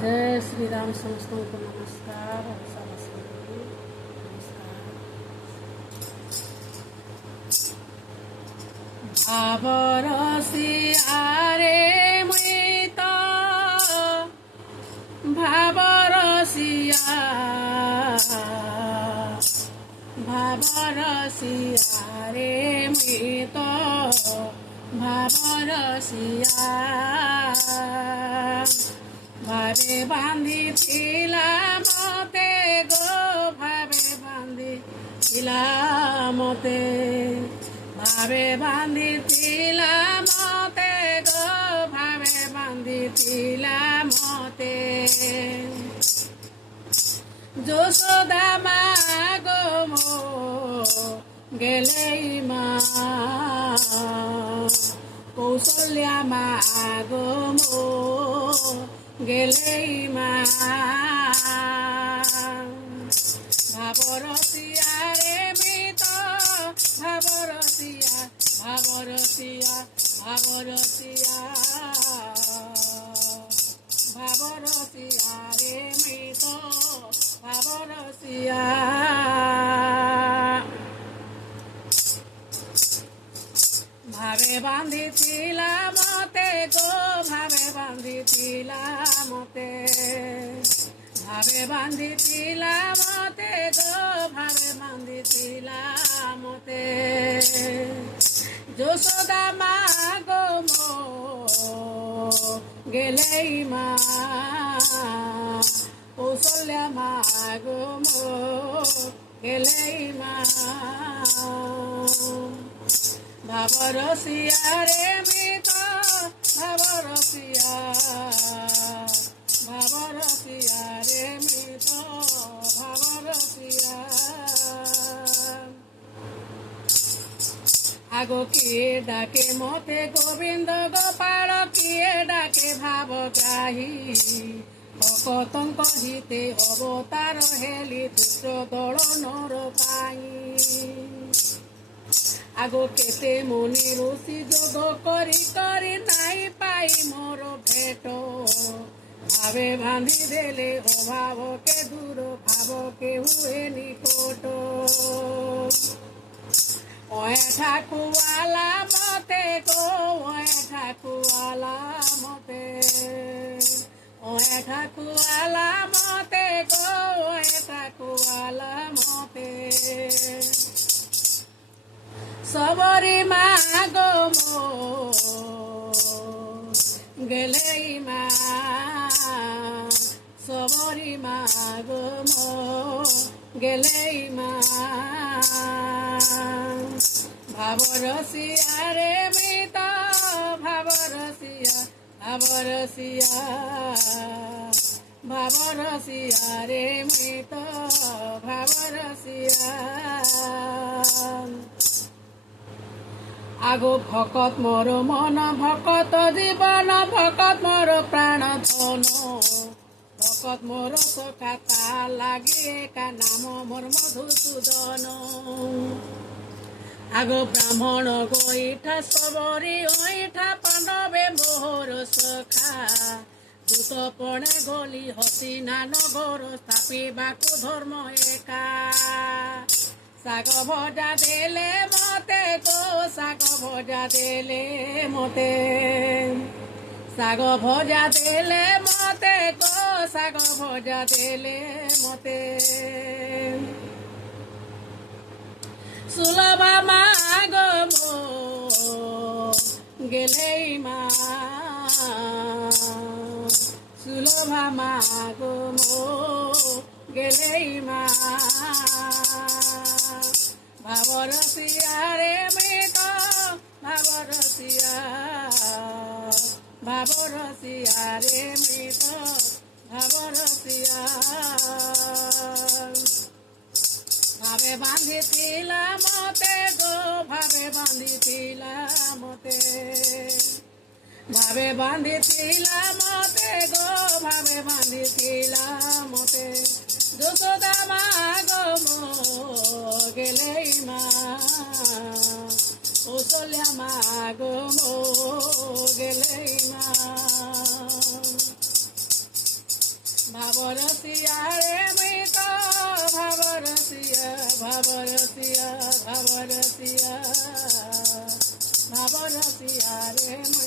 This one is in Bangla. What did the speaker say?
जय श्री राम। समस्तଙ୍କୁ नमस्कार। नमस्कार। भावरसियारे मुई तो भावरसिया भावरसियारे मुई तो भावरसिया भावे बांधिथिला मते गो भावे बांधिथिला मते भावे बांधिथिला मते गो भावे बांधिथिला मते যশোদা মা গো মো গেলেই মা কৌশल्या মা গো মো গেলেই মা ভাবরসিয়া রে মৃত ভাবরসিয়া ভাবরসিয়া ভাবরসিয়া ভাবরসিয়া রে মৃত ভাবরসিয়া ভাবে বান্ধিছিলা মতে গো ভাবে বান্ধিছিলা মতে ভাবে বান্ধিছিলা মতে গো ভাবে বান্ধিছিলা মতে যশোদা মা গো মো গেলেই মা কৌশल्या মা গো মো গেলেই মা ভাবরসিয়া রে মৃত ভাবরসিয়া ভাবরসিয়া রে মৃত ভাবরসিয়া আগো কিয়ে ডাকে মতে গোবিন্দ গোপাল কিয়ে ডাকে ভাবগ্রাহী ভকতଙ୍କ হিতে অবতার হেলি দুষ্ট দলনৰ পাই আগো কেতে মনি ঋষি যোগ কৰি কৰি নাই পাই মোর ভেট ভাবে বান্ধি দেলে অভাবকে দূর ভাবকে হুয়ে নিকট ওয়ে ঠাকুয়ালা মতে গো ওয়ে ঠাকুয়ালা মতে ওয়ে ঠাকুয়ালা মতে গো ওয়ে ঠাকুয়ালা মতে সবরি মা গো মো গেলেই মা সবরি মা গো মো গেলেই মা ভাবরসিয়া রে মৃত ভাবরসিয়া ভাবরসিয়া ভাবরসিয়া রে মৃত ভাবরসিয়া আগো ভকত মোর মন ভকত জীবন ভকত মোর প্রাণ ধন ভকত মোর সখা তা লাগি একা নাম মোর মধুসূদন আগো ব্রাহ্মণ গৈঠা সবরি ঐঠা পাণ্ডবে মোহর সখা দূত পণে গলি হসিনা নগর স্থাপিবাকু ধর্ম একা শাগ ভজা দেলে মতে গো শাগ ভজা দেলে মতে শাগ ভজা দেলে মতে গো শাগ ভজা দেলে মতে সুলভা মা গো মো গেলেই মা সুলভা মা গো মো গেলেই মা ভাবরসিয়া রে মৃত ভাবরসিয়া ভাবরসিয়া রে মৃত ভাবরসিয়া ভাবে বান্ধিছিলা মতে গো ভাবে বান্ধিছিলা মতে ভাবে বান্ধিছিলা মতে গো ভাবে বান্ধিছিলা মতে যশোদা মা গো মো গেলেই মা কৌশल्या মা গো মো গেলেই মা ভাবরসিয়া রে মুই তো ভাবরসিয়া ভাবরসিয়া ভাবরসিয়া ভাবরসিয়া রে